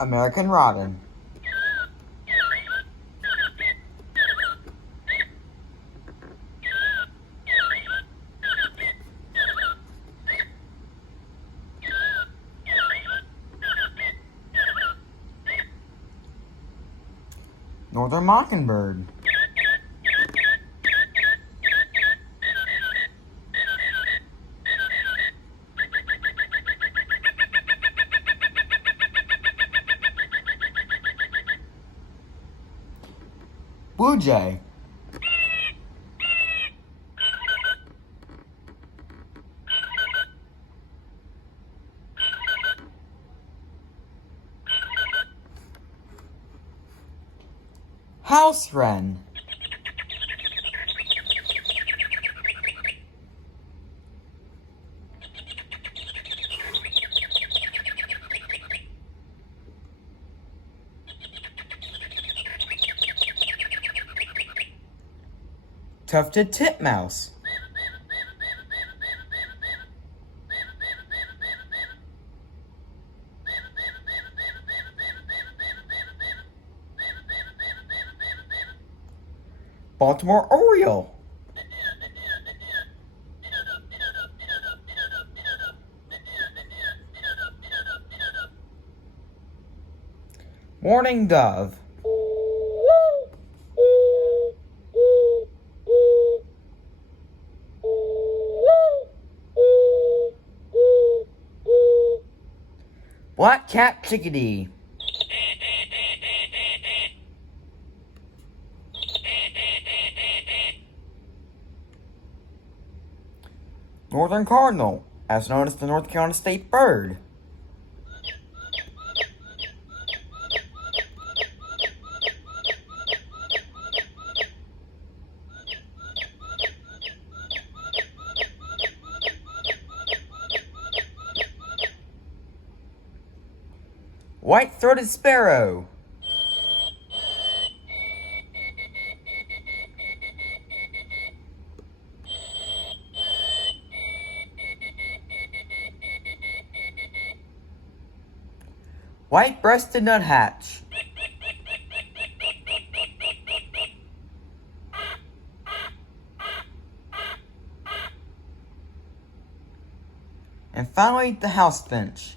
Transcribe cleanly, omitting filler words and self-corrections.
American robin. Northern mockingbird. Blue jay. House wren. Tufted titmouse. Baltimore oriole. Mourning dove. Black-capped chickadee. Northern cardinal, as known as the North Carolina state bird. White-throated sparrow. White-breasted nuthatch. And finally, the house finch.